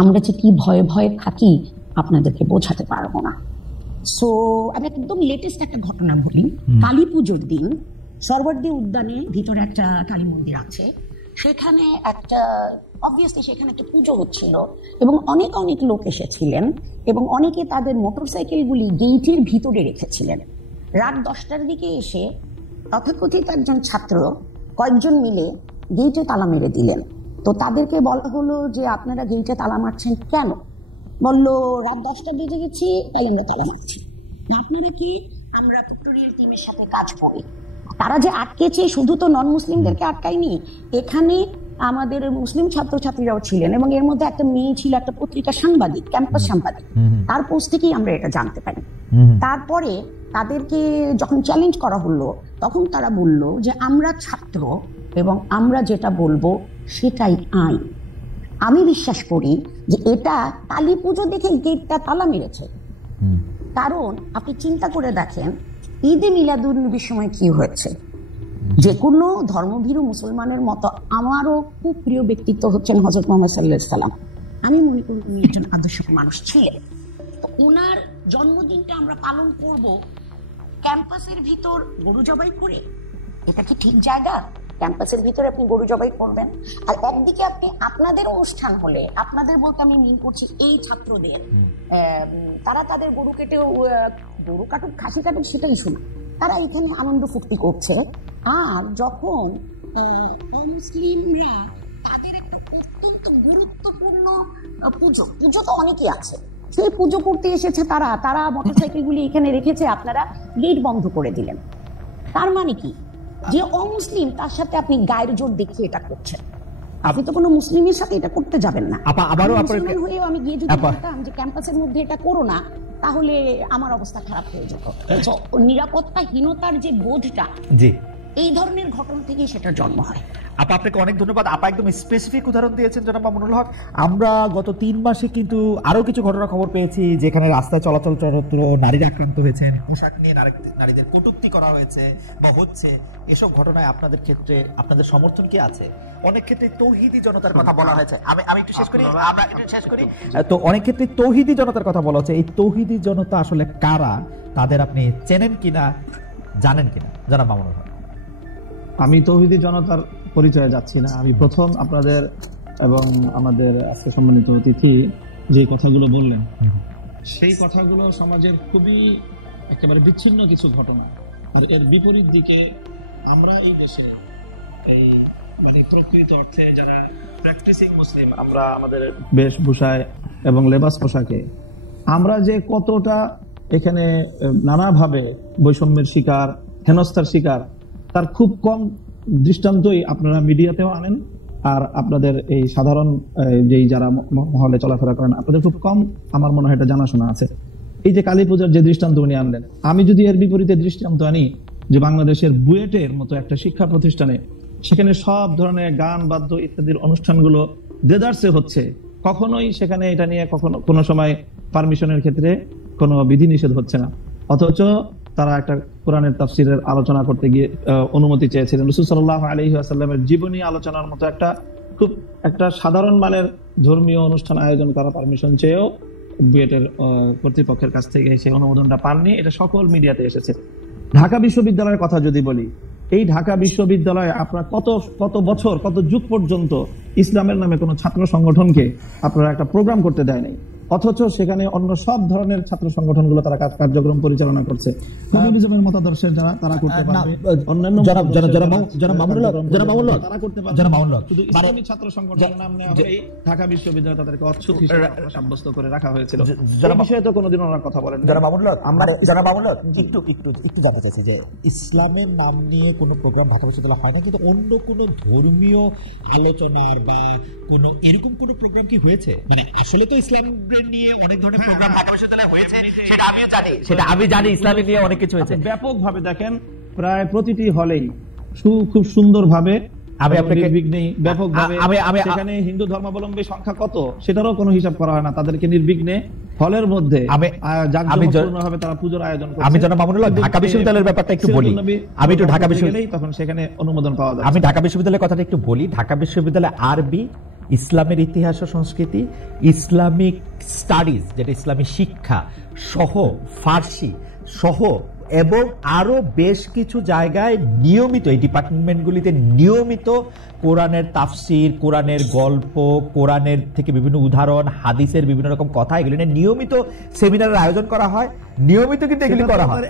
আমরা যে কি ভয়ে ভয়ে থাকি আপনাদেরকে বোঝাতে পারবো না। সো আমি একদম লেটেস্ট একটা ঘটনা বলি। কালী পুজোর দিন সরবর্দী উদ্যানে ভিতরে একটা কালী মন্দির আছে, সেখানে একটা অবভিয়াসলি সেখানে একটা পুজো হচ্ছিল এবং অনেক অনেক লোক এসেছিলেন এবং অনেকে তাদের মোটরসাইকেলগুলি গেইটের ভিতরে রেখেছিলেন। রাত 10টার দিকে এসে তথাকথিত একজন ছাত্র কয়েকজন মিলে গেইটে তালা মেরে দিলেন। তো তাদেরকে বলা হলো যে আপনারা গেইটে তালা মারছেন কেন? বললো রাত 10টা বেজে গেছি তাই আমরা তালা মারছি। আপনারা কি? আমরা পিক্টোরিয়াল টিমের সাথে কাজ করি। তারা যে আটকেছে শুধু তো নন মুসলিমদেরকে আটকায়নি, এখানে আমাদের মুসলিম ছাত্রছাত্রীরাও ছিলেন এবং এর মধ্যে একটা মেয়ে ছিল, একটা পত্রিকা সাংবাদিক, ক্যাম্পাস সাংবাদিক। তার পোস্ট থেকেই আমরা এটা জানতে পারি। তারপরে তাদেরকে যখন চ্যালেঞ্জ করা হলো তখন তারা বলল যে আমরা ছাত্র এবং আমরা যেটা বলবো সেটাই আইন। আমি বিশ্বাস করি যে এটা কালী পুজো দেখে গেটটা তালা মেরেছে। কারণ আপনি চিন্তা করে দেখেন ঈদে মিলাদুন্নবীর সময় কি হয়েছে। যে কোনো ধর্মভীরু মুসলমানের মতো আমারও খুব প্রিয় ব্যক্তিত্ব হচ্ছেন হযরত মুহাম্মদ সাল্লাল্লাহু আলাইহি সাল্লাম। আমি মনে করি উনি একজন আদর্শ মানুষ ছিলেন। ওনার জন্মদিনটা আমরা পালন করব ক্যাম্পাসের ভিতর গরু জবাই করে? এটা কি ঠিক জায়গা? ক্যাম্পাসের ভিতরে আপনি গরু জবাই করবেন? আর একদিকে আপনি আপনাদের অনুষ্ঠান হলে, আপনাদের বলতে আমি মিন করছি এই ছাত্রদের, তারা তাদের গরু কেটে গরু কাটুক খাসি কাটুক সেটাই শোনা, তারা এখানে আনন্দ ফুর্তি করছে। আর যখন অমুসলিমরা তাদের একটা অত্যন্ত গুরুত্বপূর্ণ পুজো তো অনেকেই আছে, সেই পুজো করতে এসেছে তারা মোটরসাইকেলগুলি এখানে রেখেছে, আপনারা গেট বন্ধ করে দিলেন। তার মানে কি? যে অমুসলিম তার সাথে আপনি গায়ের জোর দেখিয়ে এটা করছেন। আপনি তো কোনো মুসলিমের সাথে এটা করতে যাবেন না। মুসলমান হয়েও আমি গিয়ে যদি বলতাম যে ক্যাম্পাসের মধ্যে এটা করো না, তাহলে আমার অবস্থা খারাপ হয়ে যেত। নিরাপত্তাহীনতার যে বোধটা, এই ধরনের ঘটনা থেকেই সেটার জন্ম হয়। আপা, আপনাকে অনেক ধন্যবাদ। আপা একদম স্পেসিফিক উদাহরণ দিয়েছেন জনাব মামুনুল হক। আমরা গত 3 মাসে কিন্তু আরো কিছু ঘটনা খবর পেয়েছি যেখানে রাস্তায় চলাচল নারীরা আক্রান্ত হয়েছেন, পোশাক নিয়ে নারীদের কটূক্তি করা হয়েছে বা হচ্ছে। এসব ঘটনায় আপনাদের ক্ষেত্রে আপনাদের সমর্থন কি আছে? অনেক ক্ষেত্রে তৌহিদি জনতার কথা বলা হয়েছে। আমি একটু শেষ করি। তো অনেক ক্ষেত্রে তৌহিদি জনতার কথা বলা হচ্ছে। এই তৌহিদি জনতা আসলে কারা? তাদের আপনি চেনেন কিনা, জানেন কিনা জনাব মামুনুল হক? আমি তৌহিদি জনতার পরিচয়ে যাচ্ছি না। আমি প্রথম আপনাদের এবং আমাদের আজকে সম্মানিত অতিথি যে কথাগুলো বললেন, সেই কথাগুলো সমাজের খুবই একেবারে বিচ্ছিন্ন কিছু ঘটনা। আর এর বিপরীত দিকে আমরা এই দেশে এই মানে প্রকৃত অর্থে যারা প্র্যাকটিসিং মুসলিম, আমরা আমাদের বেশভূষায় এবং লেবাস পোশাকে আমরা যে কতটা এখানে নানাভাবে বৈষম্যের শিকার, হেনস্থার শিকার, তার খুব কম দৃষ্টান্তই আপনারা মিডিয়াতেও আনেন। আর আপনাদের এই সাধারণ যেই যারা মহলে চলাফেরা করেন, আপনাদের খুব কম আমার মনে হয় এটা জানাশোনা আছে। এই যে কালী পূজার যে দৃষ্টান্ত উনি আনলেন, আমি যদি এর বিপরীতে দৃষ্টান্ত আনি যে বাংলাদেশের বুয়েটের মতো একটা শিক্ষা প্রতিষ্ঠানে, সেখানে সব ধরনের গান বাদ্য ইত্যাদির অনুষ্ঠানগুলো দেদারসে হচ্ছে, কখনোই সেখানে এটা নিয়ে কখনো কোনো সময় পারমিশনের ক্ষেত্রে কোনো বিধিনিষেধ হচ্ছে না, অথচ তারা একটা কোরআনের তাফসিরের আলোচনা করতে গিয়ে অনুমতি চেয়েছিলেন। রাসূল সাল্লাল্লাহু আলাইহি ওয়াসাল্লামের জীবনী আলোচনার মতো একটা সাধারণ মানের ধর্মীয় অনুষ্ঠান আয়োজন করা পারমিশন চেয়েও বুয়েটের কর্তৃপক্ষের কাছ থেকে সেই অনুমোদনটা পাননি। এটা সকল মিডিয়াতে এসেছে। ঢাকা বিশ্ববিদ্যালয়ের কথা যদি বলি, এই ঢাকা বিশ্ববিদ্যালয়ে আপনার কত বছর, কত যুগ পর্যন্ত ইসলামের নামে কোনো ছাত্র সংগঠনকে আপনারা একটা প্রোগ্রাম করতে দেয় নাই, অথচ সেখানে অন্য সব ধরনের ছাত্র সংগঠনগুলো তারা কার্যক্রম পরিচালনা করছে। কমিউনিজমের মতাদর্শের যারা তারা করতে পারবে, অন্যান্য তারা করতে পারবে। শুধু ইসলামী ছাত্র সংগঠনের নাম নেওয়া হয়ে ঢাকা বিশ্ববিদ্যালয় তাদেরকে অচ্ছুত হিসেবে সাব্যস্ত করে রাখা হয়েছিল। এই বিষয়ে তো কোনোদিন ওনারা কথা বলেন। জনাব মামুনুল হক, একটু জানতে চাইছি যে ইসলামের নাম নিয়ে কোনো প্রোগ্রাম ঢাকা বিশ্ববিদ্যালয় হয় না, কিন্তু অন্য কোনো ধর্মীয় আলোচনার বা কোনো এরকম কোনো প্রোগ্রাম কি হয়েছে? মানে আসলে তো ইসলাম নিয়ে অনেক ধরনের প্রোগ্রাম ঢাকা বিশ্ববিদ্যালয়ে হয়েছে, সেটা আমি জানি ইসলামী নিয়ে অনেক কিছু হয়েছে। ব্যাপকভাবে দেখেন, প্রায় প্রতিটি হলেই খুব সুন্দরভাবে সেখানে হিন্দু ধর্মাবলম্বী সংখ্যা কত সেটারও কোনো হিসাব করা হয় না। তাদেরকে নির্বিঘ্নে হলের মধ্যে তারা পুজোর আয়োজন করছে। আমি জনাব মামুনুল হক ঢাকা বিশ্ববিদ্যালয়ের ব্যাপারটা একটু বলি। আমি একটু ঢাকা বিশ্ববিদ্যালয় তখন সেখানে অনুমোদন পাওয়া যায়। আমি ঢাকা বিশ্ববিদ্যালয়ের কথাটা একটু বলি। ঢাকা বিশ্ববিদ্যালয় আরবি, ইসলামের ইতিহাস ও সংস্কৃতি, ইসলামিক স্টাডিজ যেটা ইসলামী শিক্ষা সহ, ফার্সি সহ, এবং আরো বেশ কিছু জায়গায় নিয়মিত এই ডিপার্টমেন্টগুলিতে নিয়মিত কোরআনের তাফসির, কোরআনের গল্প, কোরআনের থেকে বিভিন্ন উদাহরণ, হাদিসের বিভিন্ন রকম কথা, এগুলো নিয়ে নিয়মিত সেমিনারের আয়োজন করা হয়। নিয়মিত কিন্তু এগুলি করা হয়।